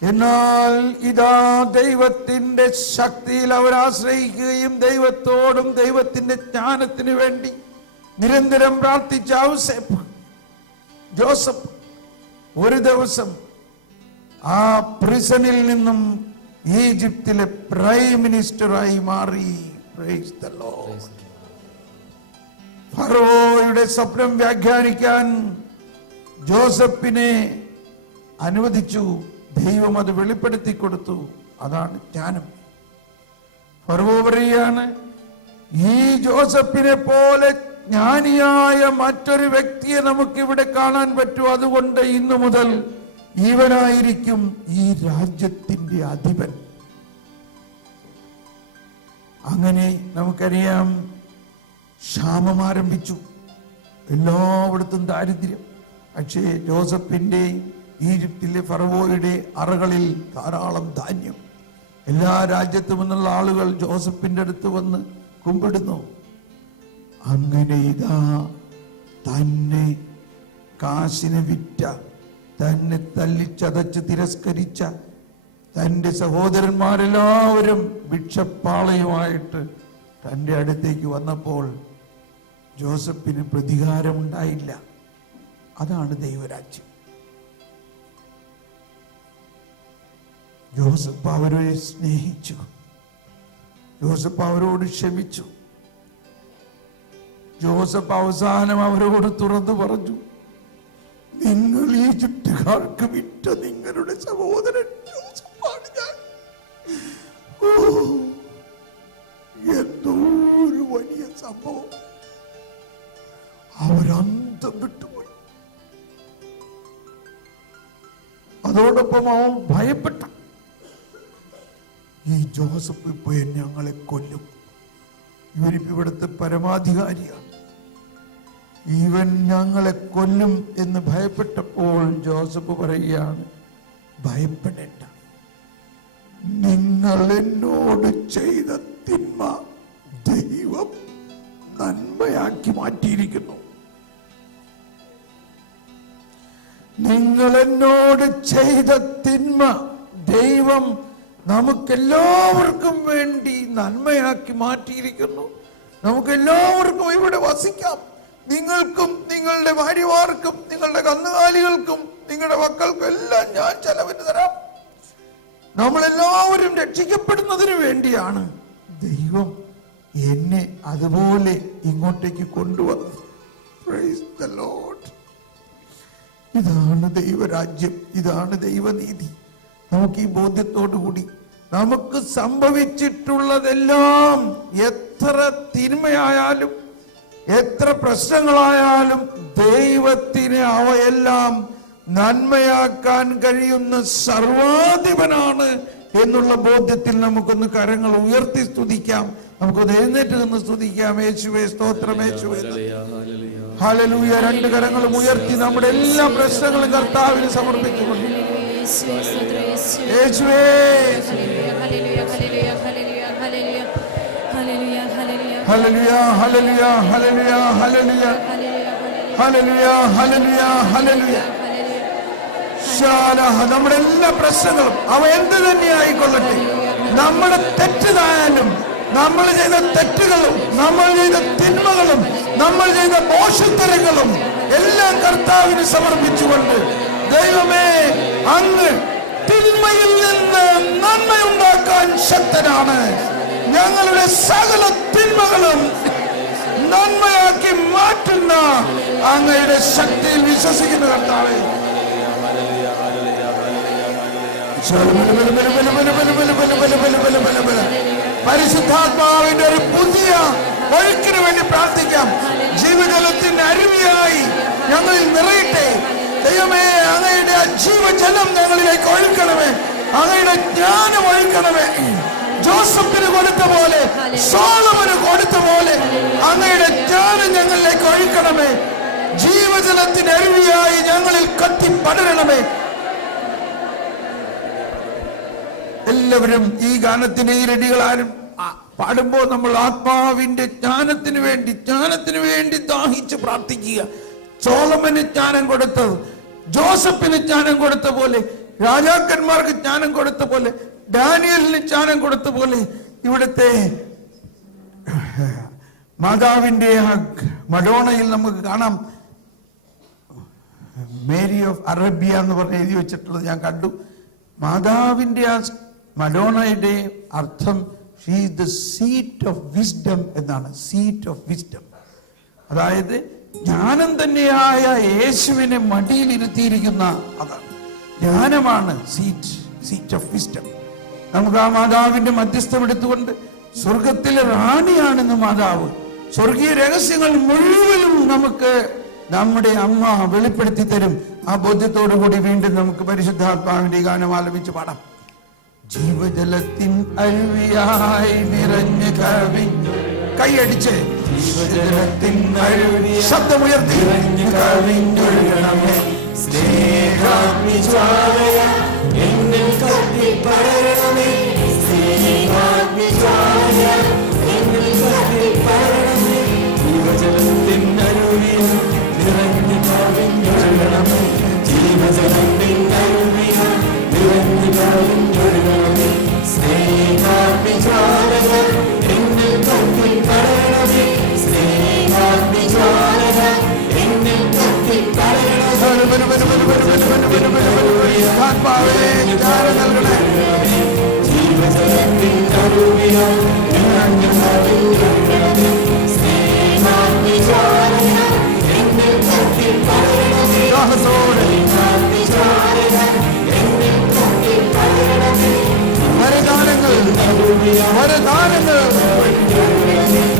എന്നാൽ ഇതാ ദൈവത്തിന്റെ ശക്തിയിൽ അവർ ആശ്രയിക്കുകയും ദൈവത്തോടും ദൈവത്തിന്റെ ജ്ഞാനത്തിന് വേണ്ടി നിരന്തരം പ്രാർത്ഥിച്ച ജോസഫ് ഒരു ദിവസം ആ പ്രിസണിൽ നിന്നും ഈജിപ്തിലെ പ്രൈം മിനിസ്റ്ററായി മാറി. Praise the lord. ഫറവോയുടെ സ്വപ്നം വ്യാഖ്യാനിക്കാൻ ജോസഫിനെ അനുവദിച്ചു. ദൈവം അത് വെളിപ്പെടുത്തി കൊടുത്തു. അതാണ് ജ്ഞാനം. ഫറവോ പറയാണ്, ഈ ജോസഫിനെ പോലെ ജ്ഞാനിയായ മറ്റൊരു വ്യക്തിയെ നമുക്കിവിടെ കാണാൻ പറ്റൂ. അതുകൊണ്ട് ഇന്നു മുതൽ ഇവനായിരിക്കും ഈ രാജ്യത്തിന്റെ അധിപൻ. അങ്ങനെ നമുക്കറിയാം, ക്ഷാമം ആരംഭിച്ചു. എല്ലായിടത്തും ദാരിദ്ര്യം. പക്ഷേ ജോസഫിന്റെ ഈജിപ്തിലെ ഫറവോയുടെ അറകളിൽ ധാരാളം ധാന്യം. എല്ലാ രാജ്യത്തു നിന്നുള്ള ആളുകൾ ജോസഫിന്റെ അടുത്ത് വന്ന് കുമ്പിടുന്നു. അങ്ങനെ ഇതാ തന്നെ കാശിന് വിറ്റ, തന്നെ തല്ലിച്ചതച്ച് തിരസ്കരിച്ച തൻ്റെ സഹോദരന്മാരെല്ലാവരും ഭിക്ഷപ്പാളയുമായിട്ട് തൻ്റെ അടുത്തേക്ക് വന്നപ്പോൾ ജോസഫിന് പ്രതികാരമുണ്ടായില്ല. അതാണ് ദൈവരാജ്യം. ജോസഫ് അവരെ സ്നേഹിച്ചു. ജോസഫ് അവരോട് ക്ഷമിച്ചു. ജോസഫ് അവസാനം അവരോട് തുറന്നു പറഞ്ഞു, നിങ്ങൾ ഈജിപ്തുകാർക്ക് വിറ്റ നിങ്ങളുടെ സഹോദരൻ ജോസഫാണ് ഞാൻ. എന്തോ ഒരു വലിയ സംഭവം! അവരന്തം വിട്ടുപോയി. അതോടൊപ്പം അവൻ ഭയപ്പെട്ടു, ഈ ജോസഫ് ഇപ്പൊ ഞങ്ങളെ കൊല്ലും, ഇവനിപ്പോ ഇവിടുത്തെ പരമാധികാരിയാണ്, ഇവൻ ഞങ്ങളെ കൊല്ലും എന്ന് ഭയപ്പെട്ടപ്പോൾ ജോസഫ് പറയുകയാണ്, ഭയപ്പെടേണ്ട, നിങ്ങൾ എന്നോട് ചെയ്ത തിന്മ ദൈവം നന്മയാക്കി മാറ്റിയിരിക്കുന്നു. നിങ്ങൾ എന്നോട് ചെയ്ത തിന്മ ദൈവം നമുക്കെല്ലാവർക്കും വേണ്ടി നന്മയാക്കി മാറ്റിയിരിക്കുന്നു. നമുക്കെല്ലാവർക്കും ഇവിടെ വസിക്കാം. നിങ്ങൾക്കും നിങ്ങളുടെ ഭാര്യമാർക്കും നിങ്ങളുടെ കന്നുകാലികൾക്കും നിങ്ങളുടെ മക്കൾക്കും എല്ലാം ഞാൻ ചെലവിന് തരാം. നമ്മളെല്ലാവരും രക്ഷിക്കപ്പെടുന്നതിന് വേണ്ടിയാണ് ദൈവം എന്നെ അതുപോലെ ഇങ്ങോട്ടേക്ക് കൊണ്ടുവന്നത്. Price the Lord. ഇതാണ് ദൈവരാജ്യം, ഇതാണ് ദൈവനീതി. നമുക്ക് ഈ ബോധ്യത്തോടു കൂടി നമുക്ക് സംഭവിച്ചിട്ടുള്ളതെല്ലാം എത്ര തിന്മയായാലും എത്ര പ്രശ്നങ്ങളായാലും ദൈവത്തിന് അവയെല്ലാം നന്മയാക്കാൻ കഴിയുന്ന സർവാധിപനാണ് എന്നുള്ള ബോധ്യത്തിൽ നമുക്കൊന്ന് കരങ്ങൾ ഉയർത്തി സ്തുതിക്കാം. നമുക്കൊന്ന് എഴുന്നേറ്റ് നിന്ന് സ്തുതിക്കാം. യേശുവേ സ്തോത്രം, യേശുവേ ഹല്ലേലൂയ. രണ്ട് കരങ്ങളും ഉയർത്തി നമ്മുടെ എല്ലാ പ്രശ്നങ്ങളും കർത്താവിന് സമർപ്പിച്ചുകൊണ്ട് യേശുവേ ഹല്ലേലൂയ ഹല്ലേലൂയ ഹല്ലേലൂയ ഹല്ലേലൂയ ഹല്ലേലൂയ ഹല്ലേലൂയ ഹല്ലേലൂയ. നമ്മുടെ എല്ലാ പ്രശ്നങ്ങളും അവ എന്ത് തന്നെ ആയിക്കൊള്ളട്ടെ, നമ്മുടെ തെറ്റുതായാലും, നമ്മൾ ചെയ്ത തെറ്റുകളും നമ്മൾ ചെയ്ത തിന്മകളും നമ്മൾ ചെയ്ത മോശത്തരങ്ങളും എല്ലാം കർത്താവിന് സമർപ്പിച്ചുകൊണ്ട്, ദൈവമേ അങ്ങ് തിന്മയിൽ നിന്ന് നന്മയുണ്ടാക്കാൻ ശക്തനാണ്. ഞങ്ങളുടെ സകല തിന്മകളും നന്മയാക്കി മാറ്റുന്ന അങ്ങയുടെ ശക്തിയിൽ വിശ്വസിക്കുന്ന കർത്താവേ, പരിശുദ്ധാത്മാവിന്റെ ഒരു പുതിയ ഒഴുക്കിന് വേണ്ടി പ്രാർത്ഥിക്കാം. ജീവജലത്തിന്റെ അരുവിയായി ഞങ്ങളിൽ നിറയട്ടെ ദൈവമേ. അങ്ങയുടെ ജീവജലം ഞങ്ങളിലേക്ക് ഒഴുക്കണമേ, അങ്ങയുടെ ജ്ഞാനം ഒഴുക്കണമേ. ജോസഫിന് കൊടുത്ത പോലെ, സോളമന് കൊടുത്ത പോലെ അങ്ങയുടെ ജ്ഞാനം ഞങ്ങളിലേക്ക് ഒഴുക്കണമേ. ജീവജലത്തിന്റെ അരുവിയായി ഞങ്ങളിൽ കത്തി പടരണമേ. എല്ലാവരും ഈ ഗാനത്തിന്റെ ഈ രടികളാരും പാടുമ്പോൾ നമ്മൾ ആത്മാവിന്റെ ജ്ഞാനത്തിന് വേണ്ടി ദാഹിച്ച് പ്രാർത്ഥിക്കുക. സോളമന് ജ്ഞാനം കൊടുത്തത്, ജോസഫിന് ജ്ഞാനം കൊടുത്ത പോലെ, രാജാക്കന്മാർക്ക് ജ്ഞാനം കൊടുത്ത പോലെ, ഡാനിയലിന് ജ്ഞാനം കൊടുത്ത പോലെ, ഇവിടുത്തെ മാതാവിന്റെ മഡോണയിൽ നമുക്ക് കാണാം. മേരി ഓഫ് അറേബ്യ എന്ന് പറഞ്ഞ് എഴുതി വെച്ചിട്ടുള്ളത് ഞാൻ കണ്ടു. മാതാവിന്റെ ആ മഡോണയുടെ അർത്ഥം she is the seat of wisdom എന്നാണ്. സീറ്റ് ഓഫ് വിസ്ഡം, അതായത് ജ്ഞാനം തന്നെയായ യേശുവിനെ മടിയിൽ ഇരുത്തിയിരിക്കുന്ന അതാണ് ജ്ഞാനമാണ്. Seat of wisdom. നമുക്ക് ആ മാതാവിന്റെ മധ്യസ്ഥം എടുത്തുകൊണ്ട്, സ്വർഗത്തിലെ റാണിയാണെന്ന് മാതാവ്, സ്വർഗീയ രഹസ്യങ്ങൾ മുഴുവനും നമുക്ക് നമ്മുടെ അമ്മ വെളിപ്പെടുത്തി തരും. ആ ബോധ്യത്തോടു കൂടി വീണ്ടും നമുക്ക് പരിശുദ്ധാത്മാവിന്റെ ഗാനം ആലപിച്ച് പാടാം. ജീവജലത്തിൻ അരുവിയായി നിറഞ്ഞ കവിഞ്ഞു, കൈയടിച്ച് ജീവജലത്തിൻ അരുവി ശബ്ദമുയർത്തി കവിഞ്ഞൊഴുകണമേ. സ്നേഹാഗ്നിജ്വാലയ എന്നിൽ കത്തിപ്പടരണമേ. സ്നേഹാഗ്നിജ്വാലയ എന്നിൽ കത്തിപ്പടരണമേ. ജീവജലത്തിൻ അരുവിയ നിറഞ്ഞു കവിഞ്ഞൊഴുകണമേ. ജീവജലത്തിൻ അരുവിയ നിറഞ്ഞു കവിഞ്ഞൊഴുകണമേ. സ്നേഹാഗ്നിജ്വാലയ എന്നിൽ കത്തിപ്പടരണമേ. സ്നേഹാഗ്നിജ്വാലയ എന്നിൽ കത്തിപ്പടരണമേ. ജീവജലത്തിൻ അരുവിയ നിറഞ്ഞു കവിഞ്ഞൊഴുകണമേ. സ്നേഹാഗ്നിജ്വാലയ എന്നിൽ കത്തിപ്പടരണമേ.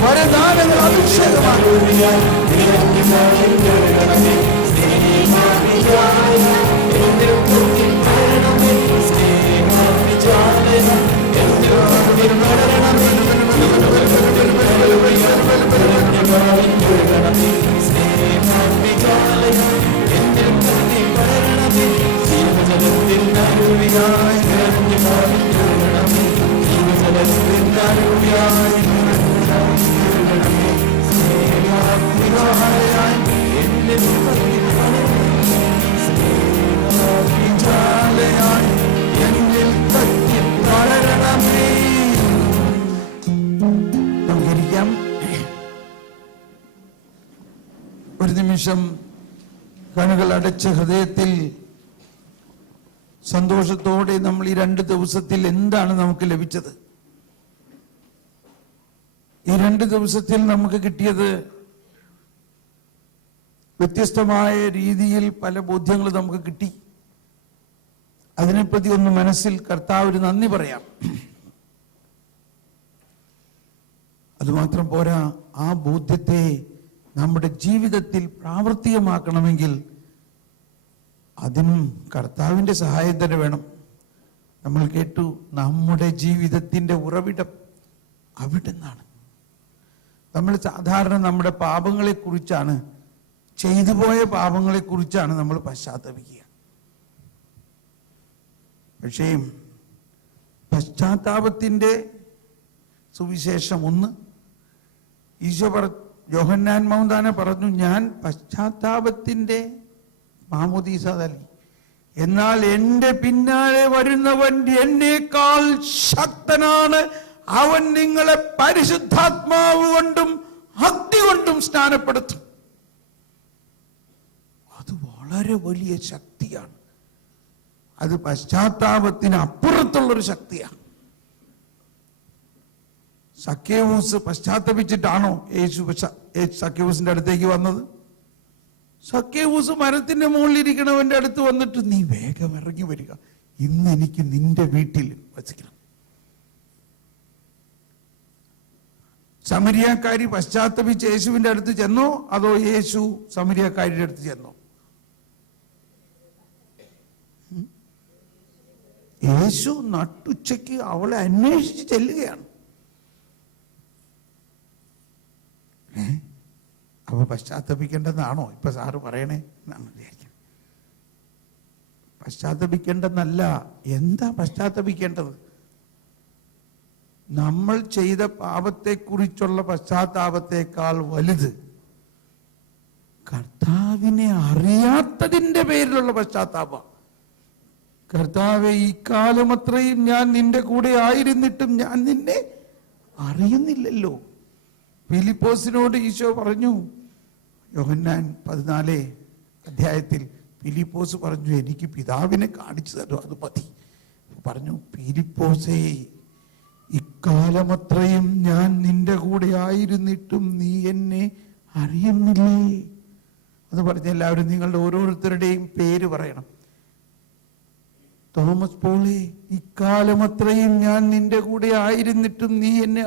വരദാനങ്ങൾ അഭിഷേകമാണ്. ഒരു നിമിഷം കണ്ണുകൾ അടച്ച ഹൃദയത്തിൽ സന്തോഷത്തോടെ നമ്മൾ ഈ 2 ദിവസത്തിൽ എന്താണ് നമുക്ക് ലഭിച്ചത്? ഈ 2 ദിവസത്തിൽ നമുക്ക് കിട്ടിയത് വ്യത്യസ്തമായ രീതിയിൽ പല ബോധ്യങ്ങൾ നമുക്ക് കിട്ടി. അതിനെപ്പറ്റി ഒന്ന് മനസ്സിൽ കർത്താവിന് നന്ദി പറയാം. അതുമാത്രം പോരാ, ആ ബോധ്യത്തെ നമ്മുടെ ജീവിതത്തിൽ പ്രാവർത്തികമാക്കണമെങ്കിൽ അതിനും കർത്താവിന്റെ സഹായം തന്നെ വേണം. നമ്മൾ കേട്ടു, നമ്മുടെ ജീവിതത്തിന്റെ ഉറവിടം അവിടെ നിന്നാണ്. നമ്മൾ സാധാരണ നമ്മുടെ പാപങ്ങളെ കുറിച്ചാണ്, ചെയ്തു പോയ പാപങ്ങളെ കുറിച്ചാണ് നമ്മൾ പശ്ചാത്തപിക്കുക. പക്ഷേ പശ്ചാത്താപത്തിൻ്റെ സുവിശേഷം 1 ഈശോ യോഹന്നാൻ മൗന്താന പറഞ്ഞു, ഞാൻ പശ്ചാത്താപത്തിൻ്റെ മാമോദീസ നൽകി, എന്നാൽ എൻ്റെ പിന്നാലെ വരുന്നവൻ എന്നേക്കാൾ ശക്തനാണ്, അവൻ നിങ്ങളെ പരിശുദ്ധാത്മാവ് കൊണ്ടും അഗ്നി കൊണ്ടും സ്നാനപ്പെടുത്തും. അത് വളരെ വലിയ ശക്തിയാണ്. അത് പശ്ചാത്താപത്തിന് അപ്പുറത്തുള്ളൊരു ശക്തിയാണ്. സക്കേവൂസ് പശ്ചാത്തപിച്ചിട്ടാണോ സക്കേവൂസിന്റെ അടുത്തേക്ക് വന്നത്? സക്കേവൂസ് മരത്തിന്റെ മുകളിലിരിക്കണവന്റെ അടുത്ത് വന്നിട്ട്, നീ വേഗം ഇറങ്ങി വരിക, ഇന്ന് എനിക്ക് നിന്റെ വീട്ടിൽ വസിക്കണം. സമരിയാക്കാരി പശ്ചാത്തപിച്ച് യേശുവിന്റെ അടുത്ത് ചെന്നോ, അതോ യേശു സമരിയാക്കാരിയുടെ അടുത്ത് ചെന്നോ? യേശു നട്ടുച്ചയ്ക്ക് അവളെ അന്വേഷിച്ച് ചെല്ലുകയാണ്. അപ്പൊ പശ്ചാത്തപിക്കേണ്ടതാണോ ഇപ്പൊ സാറ് പറയണേ എന്നാണ് വിചാരിക്കുന്നത്. പശ്ചാത്തപിക്കേണ്ടെന്നല്ല. എന്താ പശ്ചാത്തപിക്കേണ്ടത്? നമ്മൾ ചെയ്ത പാപത്തെക്കുറിച്ചുള്ള പശ്ചാത്താപത്തെക്കാൾ വലുത് കർത്താവിനെ അറിയാത്തതിൻ്റെ പേരിലുള്ള പശ്ചാത്താപം. കർത്താവെ, ഈ കാലം അത്രയും ഞാൻ നിന്റെ കൂടെ ആയിരുന്നിട്ടും ഞാൻ നിന്നെ അറിയുന്നില്ലല്ലോ. ഫിലിപ്പോസിനോട് ഈശോ പറഞ്ഞു, യോഹന്നാൻ 14 അധ്യായത്തിൽ ഫിലിപ്പോസ് പറഞ്ഞു, എനിക്ക് പിതാവിനെ കാണിച്ചു തരൂ, അത് മതി. പറഞ്ഞു, ഫിലിപ്പോസേ, ഇക്കാലമത്രയും ഞാൻ നിന്റെ കൂടെ ആയിരുന്നിട്ടും നീ എന്നെ അറിയുന്നില്ലേ? അത് പറഞ്ഞ എല്ലാവരും നിങ്ങളുടെ ഓരോരുത്തരുടെയും പേര് പറയണം. തോമസ് പോളെ, ഇക്കാലമത്രയും ഞാൻ നിന്റെ കൂടെ ആയിരുന്നിട്ടും നീ എന്നെ